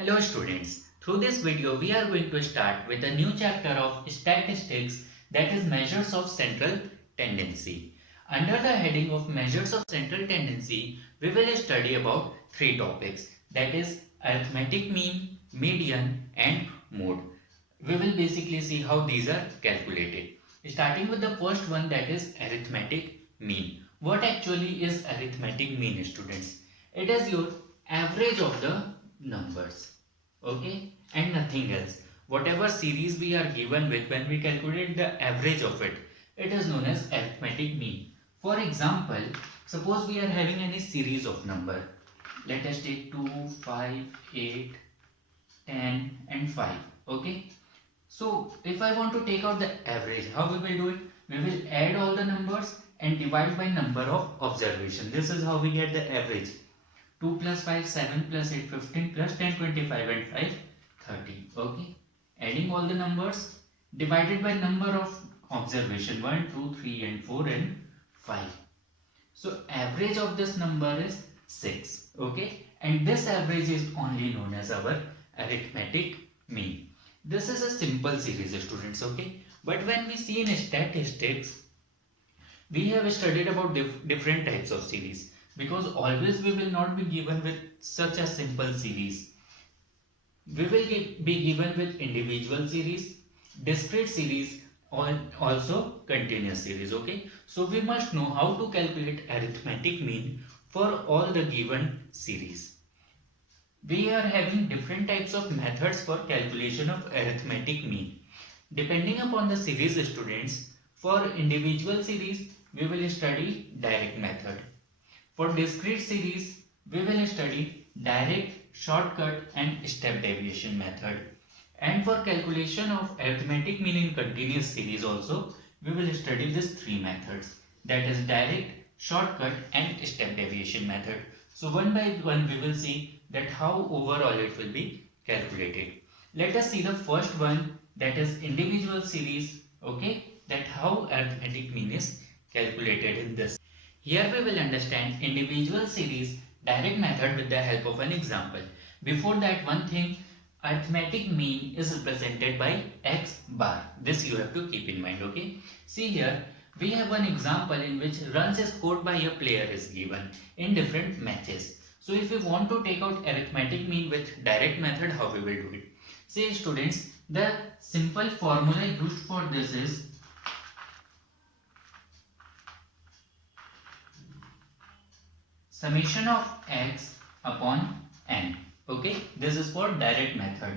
Hello students, through this video we are going to start with a new chapter of statistics, that is measures of central tendency. Under the heading of measures of central tendency, we will study about three topics, that is arithmetic mean, median and mode. We will basically see how these are calculated. Starting with the first one, that is arithmetic mean. What actually is arithmetic mean, students? It is your average of the numbers, okay, and nothing else. Whatever series we are given with, when we calculate the average of it, it is known as arithmetic mean. For example, suppose we are having any series of number. Let us take 2, 5, 8, 10 and 5, okay. So if I want to take out the average, how we will do it? We will add all the numbers and divide by number of observation. This is how we get the average. 2 plus 5, 7 plus 8, 15 plus 10, 25 and 5, 30. Okay. Adding all the numbers divided by number of observation 1, 2, 3 and 4 and 5. So average of this number is 6. Okay. And this average is only known as our arithmetic mean. This is a simple series, students, okay. But when we see in statistics, we have studied about different types of series, because always we will not be given with such a simple series. We will be given with individual series, discrete series, or also continuous series, okay. So we must know how to calculate arithmetic mean for all the given series. We are having different types of methods for calculation of arithmetic mean. Depending upon the series, students, for individual series, we will study direct method. For discrete series, we will study direct, shortcut and step deviation method. And for calculation of arithmetic mean in continuous series also, we will study these three methods, that is direct, shortcut and step deviation method. So one by one we will see that how overall it will be calculated. Let us see the first one, that is individual series, okay, that how arithmetic mean is calculated in this. Here we will understand individual series direct method with the help of an example. Before that, one thing, arithmetic mean is represented by x bar. This you have to keep in mind, okay. See here, we have one example in which runs scored by a player is given in different matches. So if we want to take out arithmetic mean with direct method, how we will do it? See students, the simple formula used for this is summation of x upon n. Okay, this is for direct method.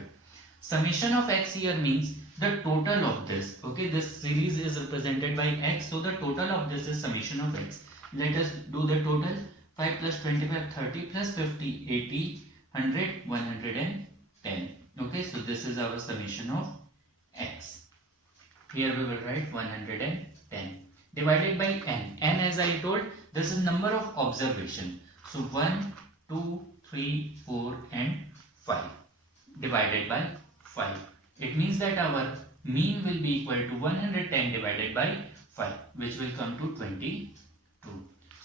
Summation of x here means the total of this. Okay, this series is represented by x, so the total of this is summation of x. Let us do the total. 5 plus 25, 30 plus 50, 80, 100, 110. Okay, so this is our summation of x. Here we will write 110 divided by n. N, as I told, this is number of observation. So 1, 2, 3, 4 and 5 divided by 5. It means that our mean will be equal to 110 divided by 5, which will come to 22.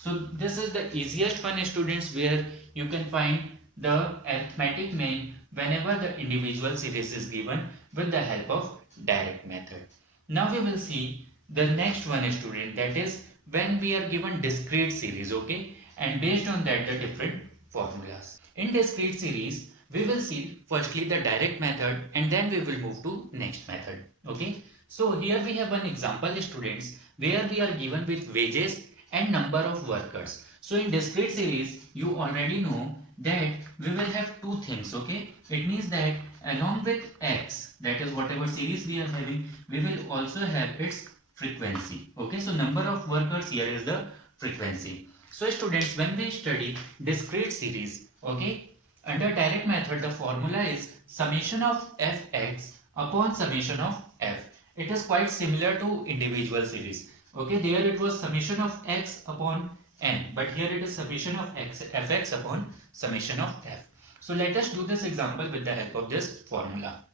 So this is the easiest one, students, where you can find the arithmetic mean whenever the individual series is given with the help of direct method. Now we will see the next one, student, that is when we are given discrete series, okay, and based on that the different formulas. In discrete series, we will see firstly the direct method and then we will move to next method, okay. So here we have an example, students, where we are given with wages and number of workers. So in discrete series, you already know that we will have two things, okay. It means that along with x, that is whatever series we are having, we will also have its frequency, okay. So number of workers here is the frequency. So students, when we study discrete series, okay, under direct method the formula is summation of fx upon summation of f. It is quite similar to individual series. Okay, there it was summation of x upon n, but here it is summation of fx upon summation of f. So let us do this example with the help of this formula.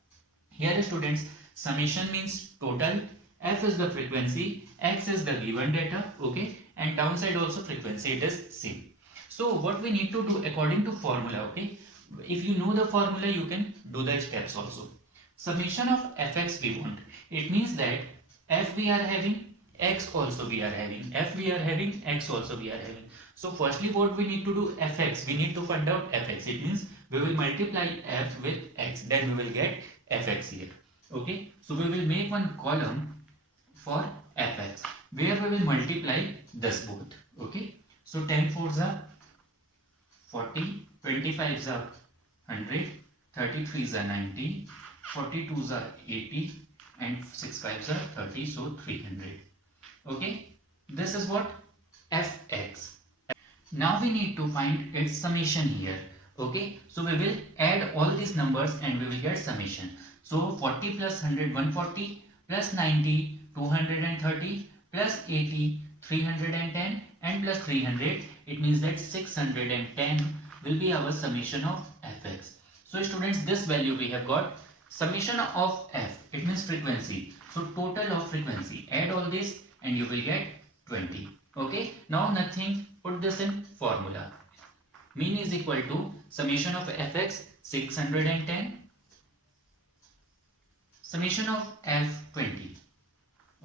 Here students, summation means total, f is the frequency, x is the given data, okay, and downside also frequency, it is c. So what we need to do according to formula, okay, If you know the formula, you can do the steps also. Summation of fx we want. It means that f we are having, x also we are having, f we are having, x also we are having. So firstly what we need to do, fx, we need to find out fx. It means we will multiply f with x, then we will get fx here. Okay, so we will make one column for fx where we will multiply this both. Okay, so 10 fours are 40, 25s are 100, 33s are 90, 42s are 80 and 6 5s are 30, so 300. Okay, this is what fx. Now we need to find its summation here. Okay, so we will add all these numbers and we will get summation. So 40 plus 100 140 plus 90 230 plus 80 310 and plus 300, it means that 610 will be our summation of fx. So students, this value we have got summation of f, it means frequency. So total of frequency, add all this and you will get 20. Okay, now nothing, put this in formula. Mean is equal to summation of fx 610 summation of f20.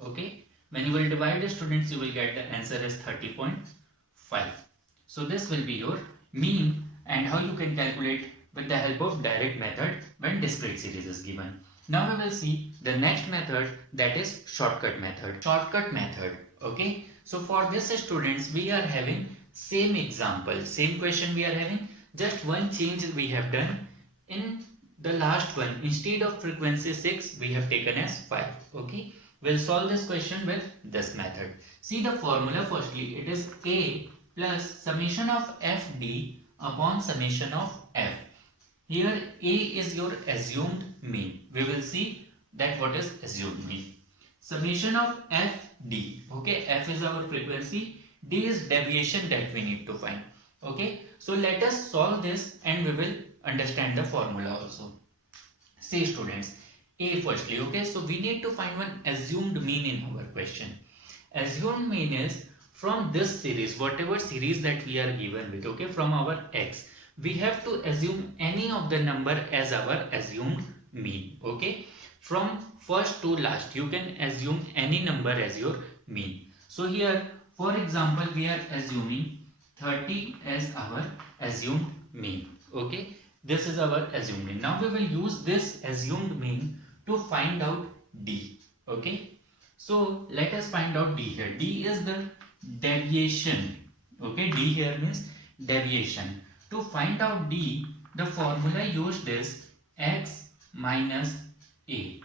Okay, when you will divide the students, you will get the answer as 30.5. So this will be your mean, and how you can calculate with the help of direct method when discrete series is given. Now we will see the next method, that is shortcut method. Shortcut method. Okay, so for this students, we are having same example, same question we are having, just one change we have done. In the last one, instead of frequency 6 we have taken as 5. Okay, we'll solve this question with this method. See the formula. Firstly, it is a plus summation of fd upon summation of f. Here a is your assumed mean. We will see that what is assumed mean. Summation of fd. Okay, f is our frequency, d is deviation that we need to find. Okay, so let us solve this and we will understand the formula also. See students, a firstly. Okay, so we need to find one assumed mean in our question. Assumed mean is from this series, whatever series that we are given with, okay, from our x, we have to assume any of the number as our assumed mean. Okay, from first to last you can assume any number as your mean. So here for example we are assuming 30 as our assumed mean. Okay, this is our assumed mean. Now we will use this assumed mean to find out d. Okay, so let us find out d here. D is the deviation. Okay, d here means deviation. To find out d, the formula used is x minus a.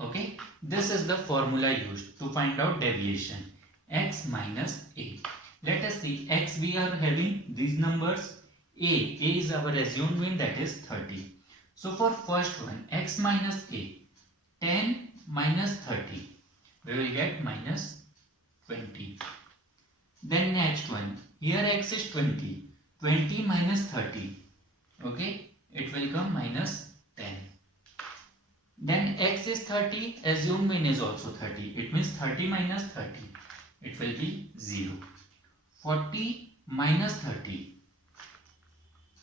Okay, this is the formula used to find out deviation, x minus a. Let us see, x we are having these numbers, a is our assumed mean, that is 30. So for first one, x minus a, 10 minus 30, we will get minus 20. Then next one, here x is 20, 20 minus 30, okay, it will come minus 10. Then x is 30, assumed mean is also 30, it means 30 minus 30, it will be 0. 40 minus 30,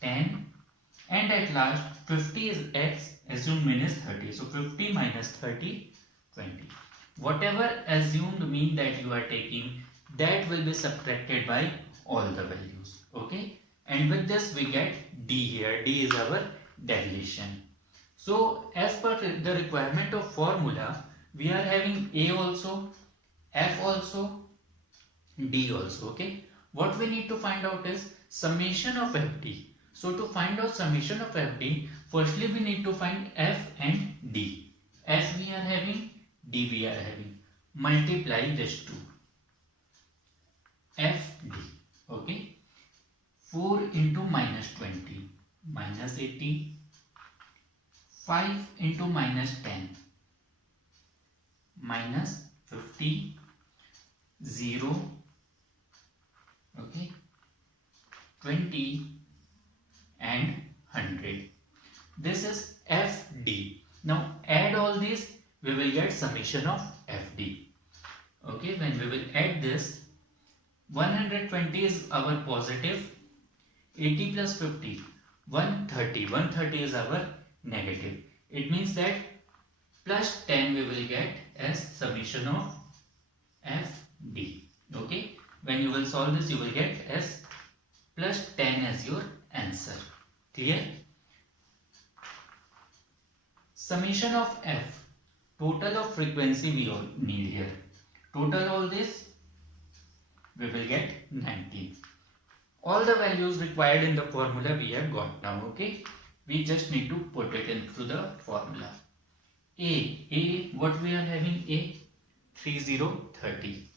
10, and at last 50 is x, assumed mean is 30, so 50 minus 30, 20. Whatever assumed mean that you are taking, that will be subtracted by all the values. Okay, and with this we get d here. D is our deviation. So as per the requirement of formula, we are having a also, f also, d also. Okay, what we need to find out is summation of fd. So to find out summation of fd, firstly we need to find f and d. F we are having, d we are having. Multiply this two. fd. Okay, 4 into minus 20, minus 80. 5 into minus 10, minus 50, 0, okay, 20 and 100. This is fd. Now add all these, we will get summation of fd. Okay, when we will add this, 120 is our positive, 80 plus 50, 130. 130 is our negative. It means that plus 10 we will get as summation of FD. Okay. When you will solve this, you will get as plus 10 as your answer. Clear? Summation of F. Total of frequency we all need here. Total all this, we will get 19. All the values required in the formula we have got now. Okay. We just need to put it into the formula. A, what we are having? A, 3030.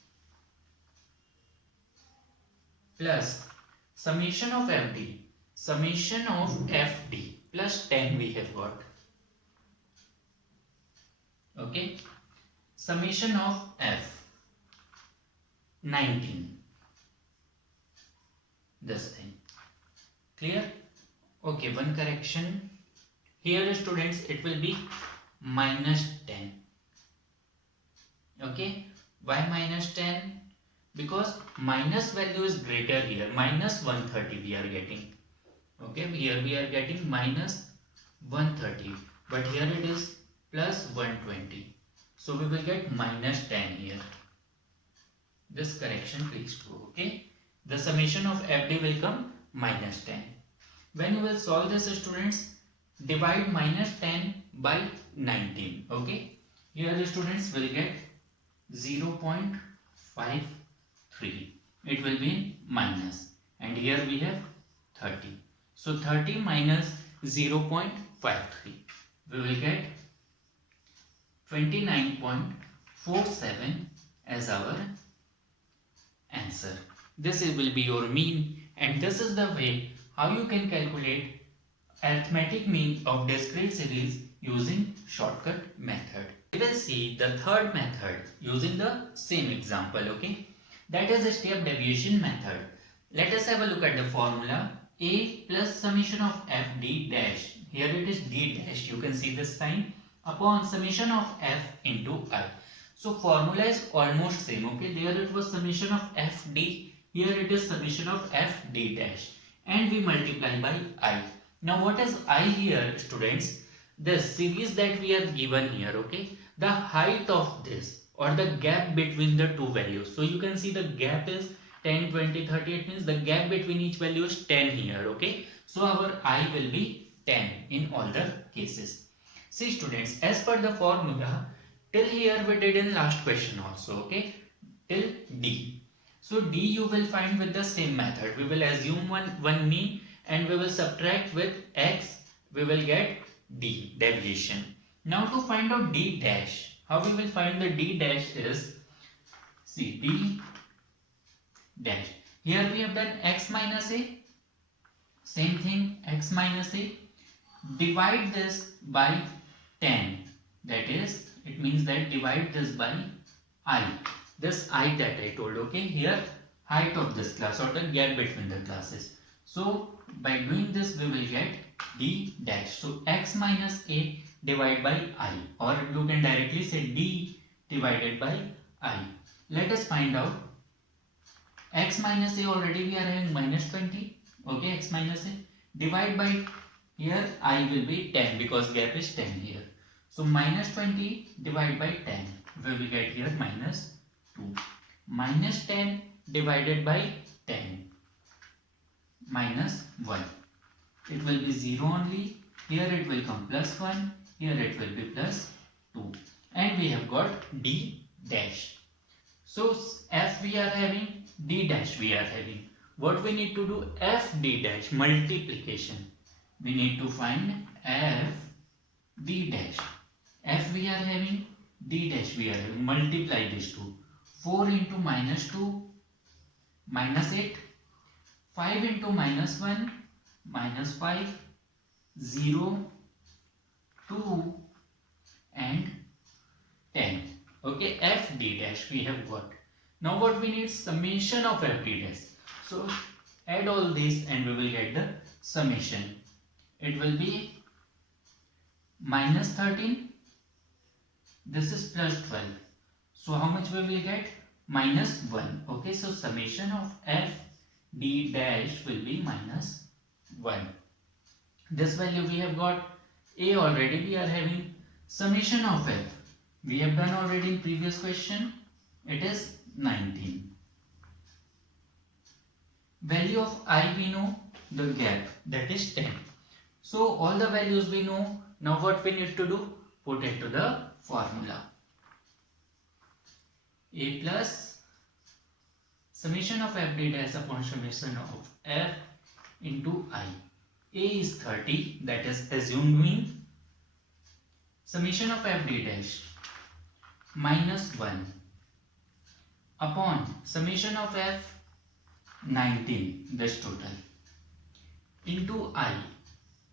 Plus summation of FD. Summation of FD plus 10 we have got. Okay. Summation of F, 19. This thing. Clear? Okay, one correction. Here students, it will be minus 10. Okay. Why minus 10? Because minus value is greater here. Minus 130 we are getting. Okay. Here we are getting minus 130. But here it is plus 120. So we will get minus 10 here. This correction please do. Okay. The summation of FD will come minus 10. When you will solve this students, divide minus 10 by 19. Okay. Here the students will get 0.53. It will be in minus. And here we have 30. So 30 minus 0.53. We will get 29.47 as our answer. This will be your mean, and this is the way how you can calculate arithmetic mean of discrete series using shortcut method. We will see the third method using the same example. Okay, that is a step deviation method. Let us have a look at the formula. A plus summation of f d dash, here it is d dash, you can see this sign, upon summation of f into I. So formula is almost same. Okay, there it was summation of f d, here it is summation of f d dash, and we multiply by I. Now what is I here students? The series that we are given here. Okay, the height of this or the gap between the two values. So you can see the gap is 10, 20, 30. It means the gap between each value is 10 here. Okay, so our I will be 10 in all the cases. See students, as per the formula, till here we did in last question also. Okay, till D. So D you will find with the same method. We will assume one mean and we will subtract with X. We will get D, deviation. Now to find out D dash, how we will find the D dash is, see, D dash. Here we have done X minus A. Same thing, X minus A. Divide this by 10. That is, it means that divide this by I. This I that I told. Okay, here height of this class or the gap between the classes. So by doing this we will get D dash. So X minus A divided by I, or you can directly say D divided by I. Let us find out. X minus A, already we are having minus 20. Okay, X minus A. Divide by, here I will be 10 because gap is 10 here. So minus 20 divided by 10. We will get here minus 2. Minus 10 divided by 10. Minus 1. It will be 0 only. Here it will come plus 1. Here it will be plus 2. And we have got D dash. So F we are having, D dash we are having. What we need to do? F D dash, multiplication. We need to find F D dash. F we are having, D dash we are having. Multiply these two. 4 into minus 2, minus 8. 5 into minus 1, minus 5. 0, 2 and 10. Okay, F D dash we have got. Now what we need? Summation of F D dash. So add all these and we will get the summation. It will be minus 13. This is plus 12. So how much we will get? Minus 1. Okay, so summation of F D dash will be minus 1. This value we have got a already. We are having summation of f. We have done already in previous question. It is 19. Value of I we know, the gap, that is 10. So all the values we know. Now what we need to do? Put it to the formula. A plus summation of f d dash upon summation of f into I. A is 30, that is assumed mean. Summation of f d dash minus 1 upon summation of f 19, this total, into I,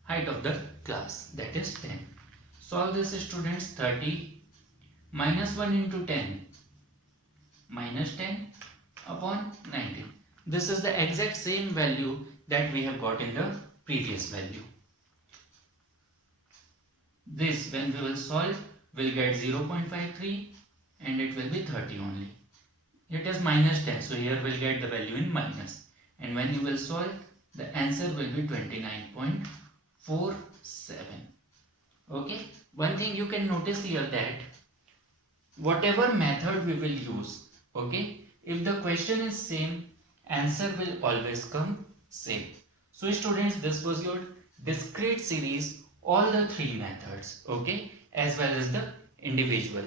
height of the class, that is 10. Solve this, students. 30 minus 1 into 10, minus 10 upon 19. This is the exact same value that we have got in the previous value. This, when we will solve, will get 0.53 and it will be 30 only. It is minus 10, so here we'll get the value in minus. And when you will solve, the answer will be 29.47. Okay. One thing you can notice here, that whatever method we will use, okay, if the question is same, answer will always come same. So students, this was your discrete series, all the three methods, okay, as well as the individual.